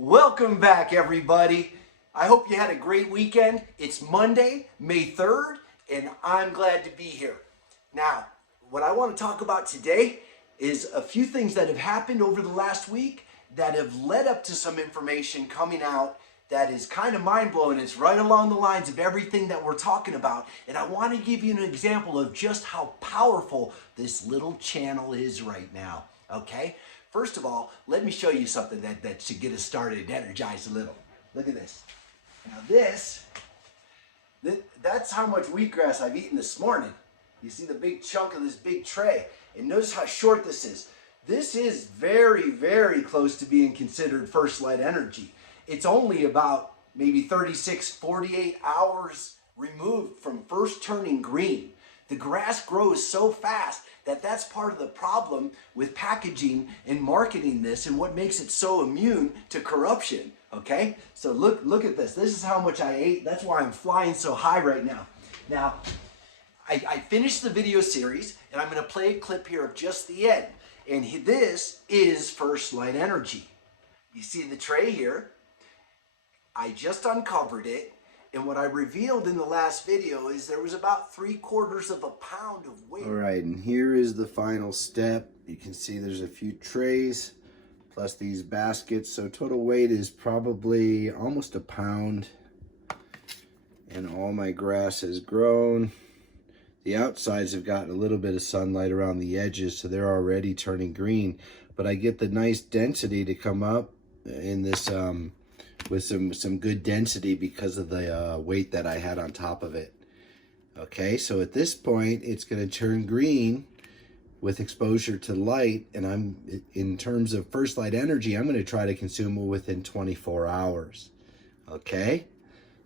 Welcome back, everybody. I hope you had a great weekend. It's Monday, May 3rd, and I'm glad to be here. Now, what I want to talk about today is a few things that have happened over the last week that have led up to some information coming out that is kind of mind-blowing. It's right along the lines of everything that we're talking about, and I want to give you an example of just how powerful this little channel is right now, okay? First of all, let me show you something that should get us started and energized a little. Look at this. Now that's how much wheatgrass I've eaten this morning. You see the big chunk of this big tray. And notice how short this is. This is very, very close to being considered first light energy. It's only about maybe 36, 48 hours removed from first turning green. The grass grows so fast that that's part of the problem with packaging and marketing this and what makes it so immune to corruption, okay? So look at this. This is how much I ate. That's why I'm flying so high right now. Now, I finished the video series and I'm gonna play a clip here of just the end. And this is first light energy. You see the tray here? I just uncovered it. And what I revealed in the last video is there was about 3/4 of a pound of weight. All right, and here is the final step. You can see there's a few trays plus these baskets. So total weight is probably almost a pound. And all my grass has grown. The outsides have gotten a little bit of sunlight around the edges, so they're already turning green. But I get the nice density to come up in this with some good density because of the weight that I had on top of it. Okay, so at this point, it's going to turn green with exposure to light, and in terms of first light energy, I'm going to try to consume it within 24 hours. Okay,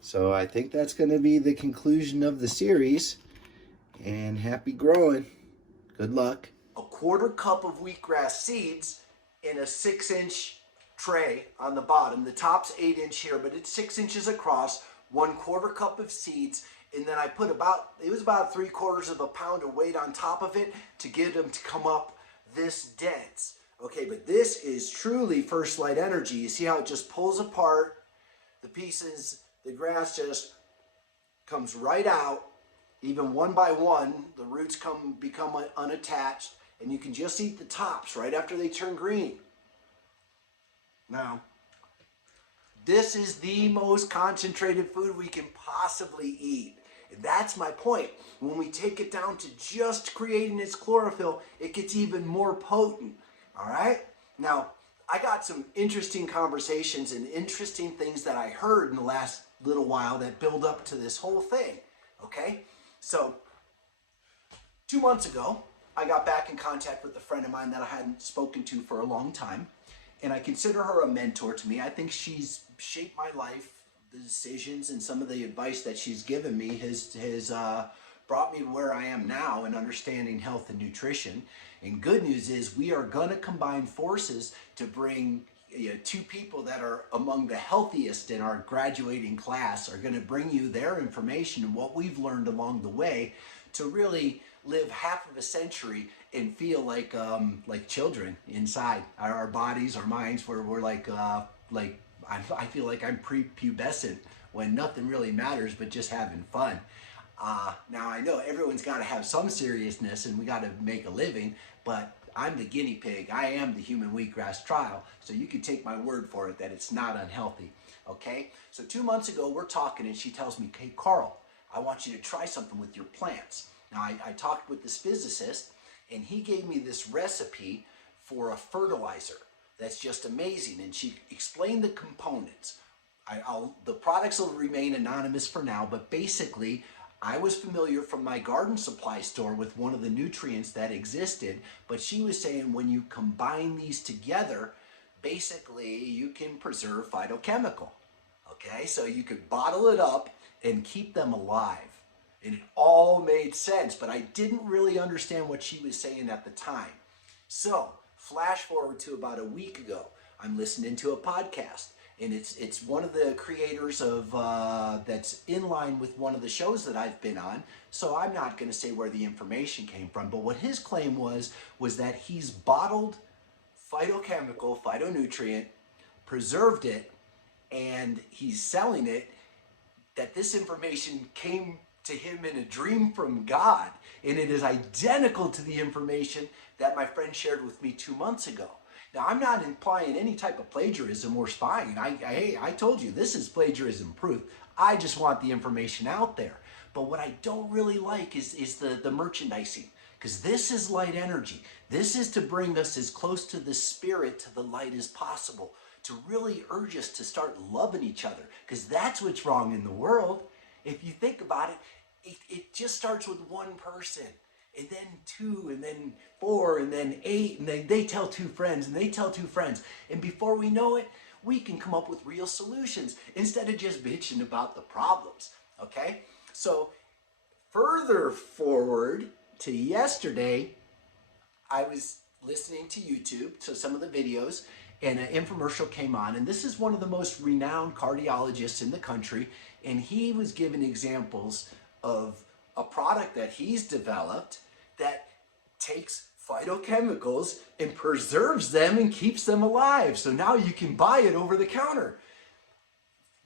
so I think that's going to be the conclusion of the series, and happy growing. Good luck. A 1/4 cup of wheatgrass seeds in a 6-inch tray on the bottom. The top's 8-inch here, but it's 6 inches across. 1/4 cup of seeds, and then I put about 3/4 of a pound of weight on top of it to get them to come up this dense. Okay, but this is truly first light energy. You see how it just pulls apart the pieces, the grass just comes right out, even one by one. The roots become unattached, and you can just eat the tops right after they turn green. Now, this is the most concentrated food we can possibly eat. And that's my point. When we take it down to just creating its chlorophyll, it gets even more potent. All right? Now, I got some interesting conversations and interesting things that I heard in the last little while that build up to this whole thing. Okay? So, 2 months ago, I got back in contact with a friend of mine that I hadn't spoken to for a long time. And I consider her a mentor to me. I think she's shaped my life. The decisions and some of the advice that she's given me has brought me to where I am now in understanding health and nutrition. And good news is we are going to combine forces to bring two people that are among the healthiest in our graduating class are going to bring you their information and what we've learned along the way to really live half of a century and feel like children inside our bodies, our minds, where we're I feel like I'm prepubescent when nothing really matters but just having fun. Now I know everyone's got to have some seriousness and we got to make a living, but I'm the guinea pig. I am the human wheatgrass trial, so you can take my word for it that it's not unhealthy. Okay? So 2 months ago we're talking and she tells me, "Hey Carl, I want you to try something with your plants." Now, I talked with this physicist, and he gave me this recipe for a fertilizer that's just amazing, and she explained the components. The products will remain anonymous for now, but basically, I was familiar from my garden supply store with one of the nutrients that existed, but she was saying when you combine these together, basically, you can preserve phytochemical. Okay, so you could bottle it up and keep them alive. And it all made sense, but I didn't really understand what she was saying at the time. So, flash forward to about a week ago. I'm listening to a podcast, and it's one of the creators of that's in line with one of the shows that I've been on. So I'm not going to say where the information came from, but what his claim was that he's bottled phytochemical, phytonutrient preserved it and he's selling it, that this information came to him in a dream from God, and it is identical to the information that my friend shared with me 2 months ago. Now, I'm not implying any type of plagiarism or spying. I told you, this is plagiarism proof. I just want the information out there. But what I don't really like is the merchandising, because this is light energy. This is to bring us as close to the spirit, to the light as possible, to really urge us to start loving each other, because that's what's wrong in the world. If you think about it, it just starts with one person, and then two, and then four, and then eight, and then they tell two friends, and they tell two friends. And before we know it, we can come up with real solutions instead of just bitching about the problems, okay? So further forward to yesterday, I was listening to YouTube, so some of the videos, and an infomercial came on, and this is one of the most renowned cardiologists in the country, and he was giving examples of a product that he's developed that takes phytochemicals and preserves them and keeps them alive. So now you can buy it over the counter.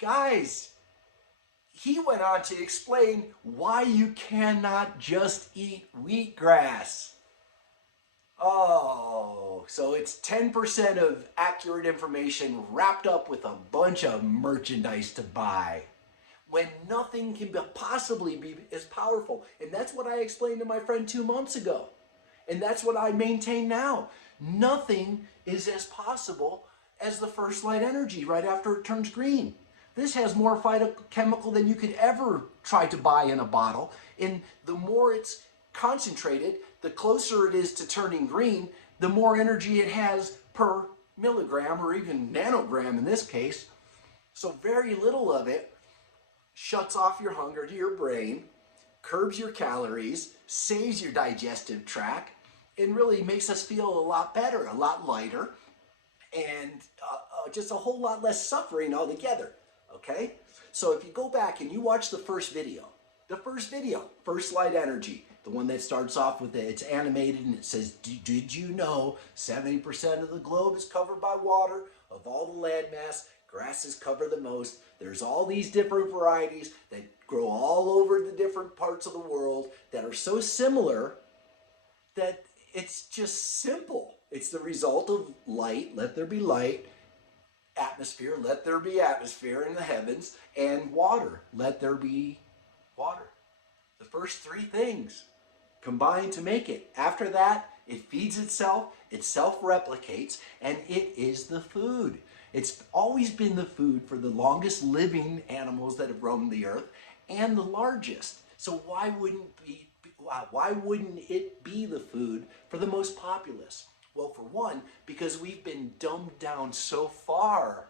Guys, he went on to explain why you cannot just eat wheatgrass. Oh, so it's 10% of accurate information wrapped up with a bunch of merchandise to buy, when nothing can possibly be as powerful. And that's what I explained to my friend 2 months ago. And that's what I maintain now. Nothing is as possible as the first light energy right after it turns green. This has more phytochemical than you could ever try to buy in a bottle. And the more it's concentrated, the closer it is to turning green, the more energy it has per milligram, or even nanogram in this case. So very little of it shuts off your hunger to your brain, curbs your calories, saves your digestive tract, and really makes us feel a lot better, a lot lighter, and just a whole lot less suffering altogether, okay? So if you go back and you watch the first video, First Light Energy, the one that starts off with it's animated and it says, did you know 70% of the globe is covered by water? Of all the landmass, grasses cover the most. There's all these different varieties that grow all over the different parts of the world that are so similar that it's just simple. It's the result of light, let there be light, atmosphere, let there be atmosphere in the heavens, and water, let there be water. The first three things combine to make it. After that, it feeds itself, it self-replicates, and it is the food. It's always been the food for the longest living animals that have roamed the earth, and the largest. So why wouldn't it be the food for the most populous? Well, for one, because we've been dumbed down so far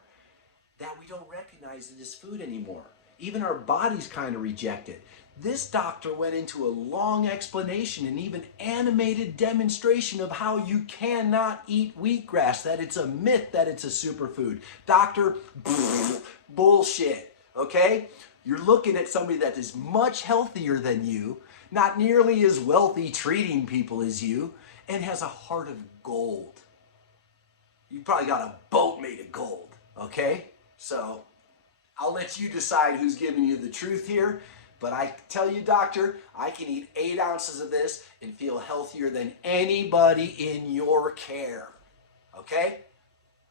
that we don't recognize it as food anymore. Even our bodies kind of reject it. This doctor went into a long explanation and even animated demonstration of how you cannot eat wheatgrass, that it's a myth that it's a superfood. Doctor, bullshit, okay? You're looking at somebody that is much healthier than you, not nearly as wealthy treating people as you, and has a heart of gold. You probably got a boat made of gold, okay? So I'll let you decide who's giving you the truth here. But I tell you, doctor, I can eat 8 ounces of this and feel healthier than anybody in your care. Okay?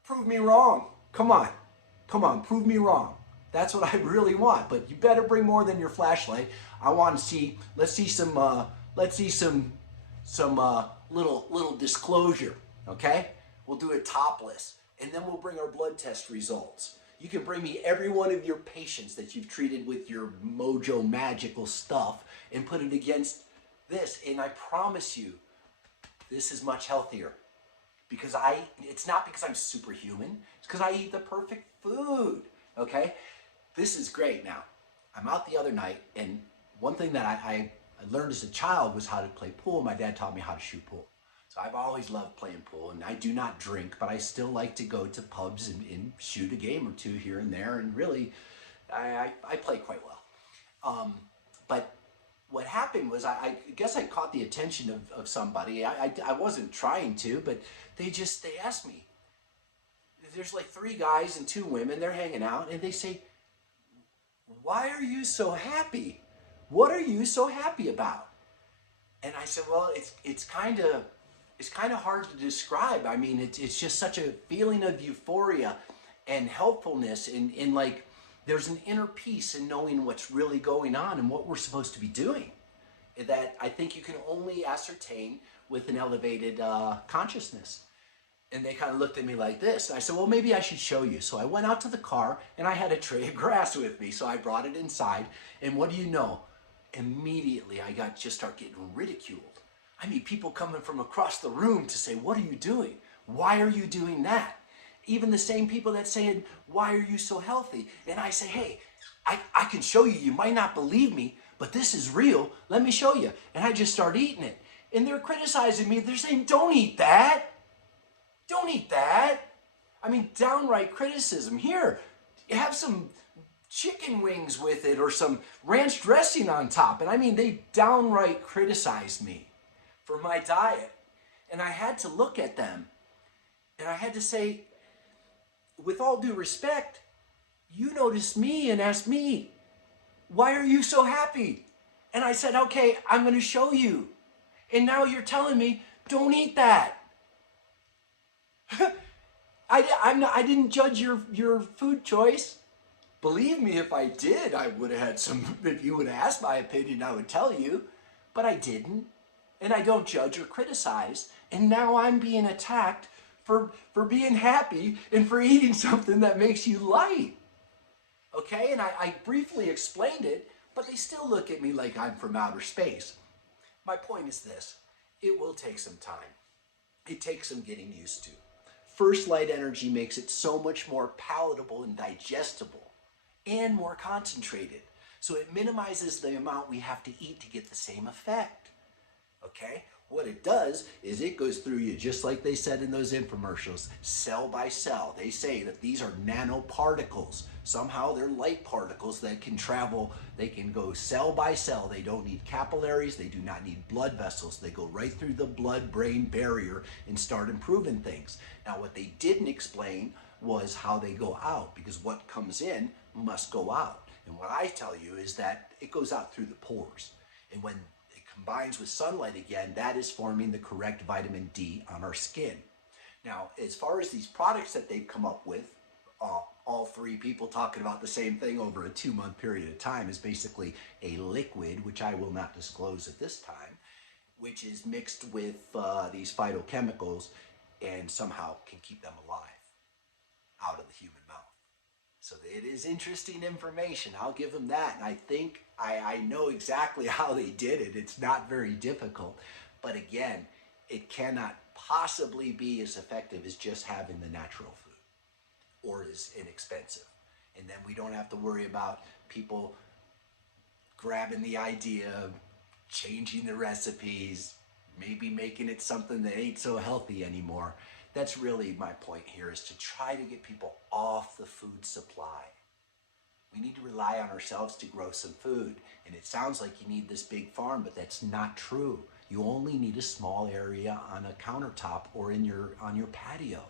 Prove me wrong. Come on, prove me wrong. That's what I really want. But you better bring more than your flashlight. I want to see. Let's see some little disclosure. Okay? We'll do it topless, and then we'll bring our blood test results. You can bring me every one of your patients that you've treated with your mojo magical stuff and put it against this. And I promise you, this is much healthier. Because it's not because I'm superhuman. It's because I eat the perfect food. Okay? This is great. Now, I'm out the other night, and one thing that I learned as a child was how to play pool. My dad taught me how to shoot pool. So I've always loved playing pool, and I do not drink, but I still like to go to pubs and shoot a game or two here and there, and really, I play quite well. But what happened was, I guess I caught the attention of somebody. I wasn't trying to, but they asked me, there's like 3 guys and 2 women. They're hanging out, and they say, "Why are you so happy? What are you so happy about?" And I said, "Well, it's kind of hard to describe. I mean, it's just such a feeling of euphoria and helpfulness, in like there's an inner peace in knowing what's really going on and what we're supposed to be doing, that I think you can only ascertain with an elevated consciousness." And they kind of looked at me like this. And I said, "Well, maybe I should show you." So I went out to the car, and I had a tray of grass with me. So I brought it inside. And what do you know? Immediately, I just start getting ridiculed. I mean, people coming from across the room to say, "What are you doing? Why are you doing that?" Even the same people that saying, "Why are you so healthy?" And I say, "Hey, I can show you. You might not believe me, but this is real. Let me show you." And I just start eating it. And they're criticizing me. They're saying, "Don't eat that. Don't eat that." I mean, downright criticism. "Here, have some chicken wings with it or some ranch dressing on top." And I mean, they downright criticized me for my diet. And I had to look at them, and I had to say, with all due respect, you noticed me and asked me, "Why are you so happy?" And I said, "Okay, I'm going to show you." And now you're telling me, "Don't eat that." I didn't judge your food choice. Believe me, if I did, I would have had some. If you would have asked my opinion, I would tell you. But I didn't. And I don't judge or criticize. And now I'm being attacked for being happy and for eating something that makes you light. Okay? And I briefly explained it, but they still look at me like I'm from outer space. My point is this: it will take some time. It takes some getting used to. First light energy makes it so much more palatable and digestible and more concentrated. So it minimizes the amount we have to eat to get the same effect. Okay? What it does is it goes through you, just like they said in those infomercials, cell by cell. They say that these are nanoparticles. Somehow they're light particles that can travel. They can go cell by cell. They don't need capillaries. They do not need blood vessels. They go right through the blood-brain barrier and start improving things. Now, what they didn't explain was how they go out, because what comes in must go out. And what I tell you is that it goes out through the pores. And when combines with sunlight again, that is forming the correct vitamin D on our skin. Now, as far as these products that they've come up with, all 3 people talking about the same thing over a 2-month period of time, is basically a liquid, which I will not disclose at this time, which is mixed with these phytochemicals and somehow can keep them alive out of the human mouth. So it is interesting information. I'll give them that. And I think I know exactly how they did it. It's not very difficult. But again, it cannot possibly be as effective as just having the natural food, or as inexpensive. And then we don't have to worry about people grabbing the idea of changing the recipes, maybe making it something that ain't so healthy anymore. That's really my point here, is to try to get people off the food supply. We need to rely on ourselves to grow some food. And it sounds like you need this big farm, but that's not true. You only need a small area on a countertop or on your patio.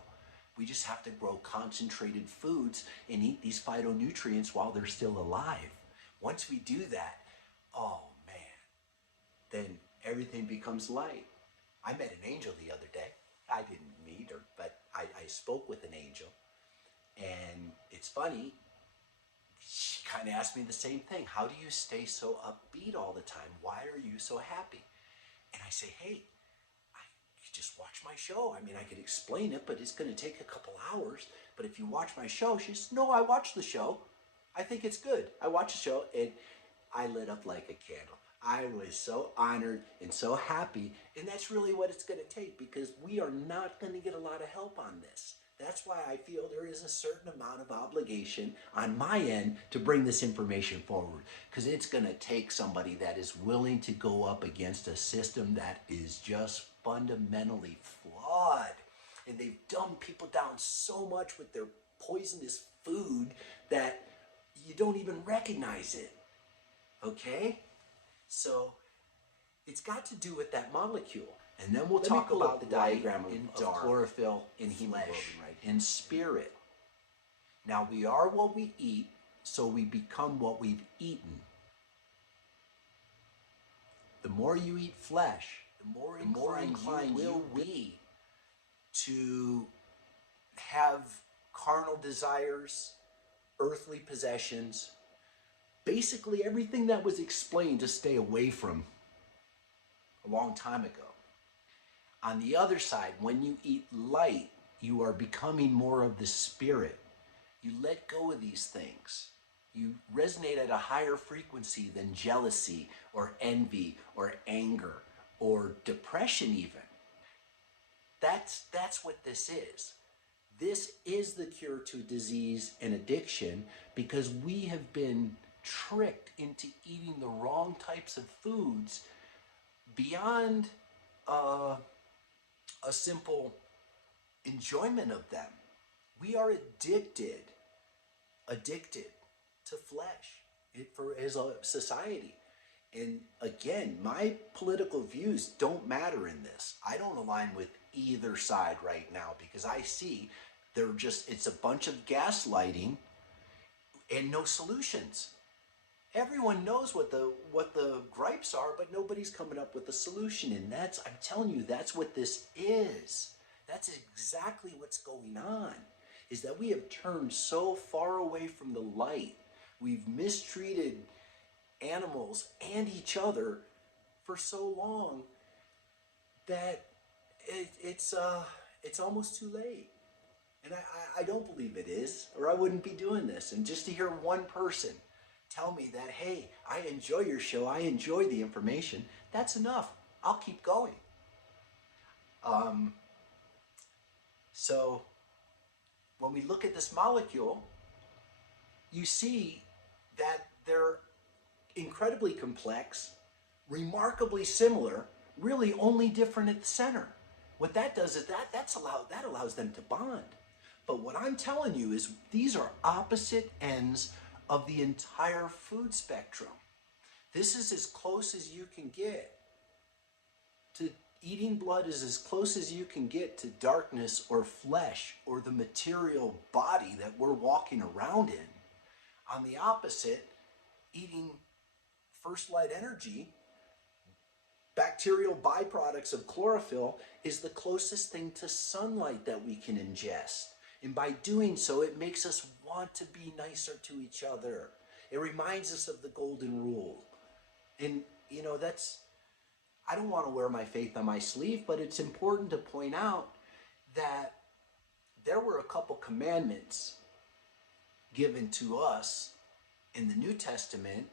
We just have to grow concentrated foods and eat these phytonutrients while they're still alive. Once we do that, oh man, then everything becomes light. I met an angel the other day. I didn't meet her, but I spoke with an angel. And it's funny, she kind of asked me the same thing. "How do you stay so upbeat all the time? Why are you so happy?" And I say, "Hey, you just watch my show. I mean, I could explain it, but it's going to take a couple hours. But if you watch my show," she says, "No, I watched the show. I think it's good. I watched the show." And I lit up like a candle. I was so honored and so happy. And that's really what it's going to take, because we are not going to get a lot of help on this. That's why I feel there is a certain amount of obligation on my end to bring this information forward, because it's going to take somebody that is willing to go up against a system that is just fundamentally flawed. And they've dumbed people down so much with their poisonous food that you don't even recognize it. Okay? So it's got to do with that molecule. And then we'll talk about the diagram of chlorophyll in hemoglobin, right? In spirit. Now, we are what we eat, so we become what we've eaten. The more you eat flesh, the more inclined you will be to have carnal desires, earthly possessions, basically everything that was explained to stay away from a long time ago. On the other side, when you eat light, you are becoming more of the spirit. You let go of these things. You resonate at a higher frequency than jealousy or envy or anger or depression even. That's what this is. This is the cure to disease and addiction, because we have been tricked into eating the wrong types of foods beyond a simple enjoyment of them. We are addicted to flesh as a society. And again, my political views don't matter in this. I don't align with either side right now, because I see it's a bunch of gaslighting and no solutions. Everyone knows what the gripes are, but nobody's coming up with a solution. And I'm telling you, that's what this is. That's exactly what's going on, is that we have turned so far away from the light. We've mistreated animals and each other for so long that it's almost too late. And I don't believe it is, or I wouldn't be doing this. And just to hear one person tell me that, hey, I enjoy your show, I enjoy the information, that's enough. I'll keep going. So when we look at this molecule, you see that they're incredibly complex, remarkably similar, really only different at the center. What that does is that allows them to bond. But what I'm telling you is these are opposite ends of the entire food spectrum. This is as close as you can get to eating blood, is as close as you can get to darkness or flesh or the material body that we're walking around in. On the opposite, eating First Light Energy, bacterial byproducts of chlorophyll, is the closest thing to sunlight that we can ingest. And by doing so, it makes us want to be nicer to each other. It reminds us of the golden rule. And, I don't want to wear my faith on my sleeve, but it's important to point out that there were a couple commandments given to us in the New Testament,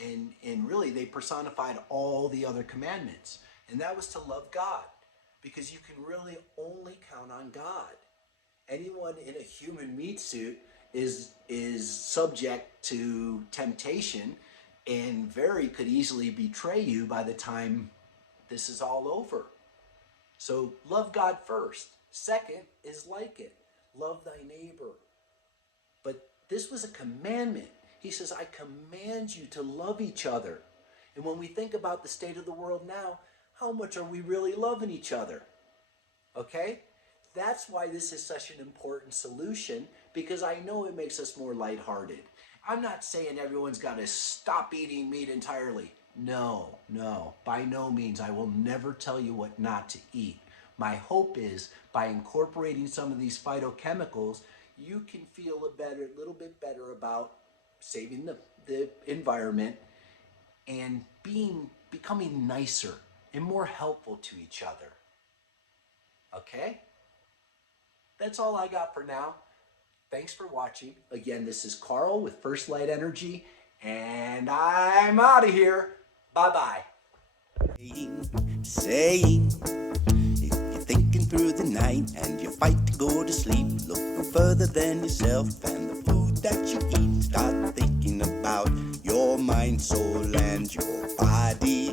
and really they personified all the other commandments. And that was to love God, because you can really only count on God. Anyone in a human meat suit is subject to temptation and could easily betray you by the time this is all over. So love God first. Second is like it. Love thy neighbor. But this was a commandment. He says, I command you to love each other. And when we think about the state of the world now, how much are we really loving each other? Okay? That's why this is such an important solution, because I know it makes us more lighthearted. I'm not saying everyone's got to stop eating meat entirely. No, by no means. I will never tell you what not to eat. My hope is by incorporating some of these phytochemicals, you can feel a little bit better about saving the environment and becoming nicer and more helpful to each other. Okay? That's all I got for now. Thanks for watching. Again, this is Carl with First Light Energy, and I'm out of here. Bye-bye. Saying, if you're thinking through the night and you fight to go to sleep, look no further than yourself and the food that you eat. Start thinking about your mind, soul, and your body.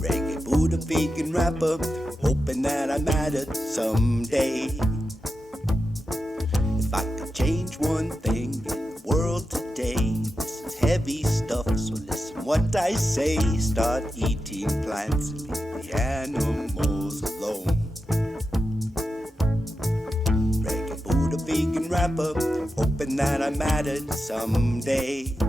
Reggae Buddha vegan rapper, hoping that I mattered someday. If I could change one thing in the world today, this is heavy stuff, so listen what I say. Start eating plants and leave the animals alone. Reggae Buddha vegan rapper, hoping that I mattered someday.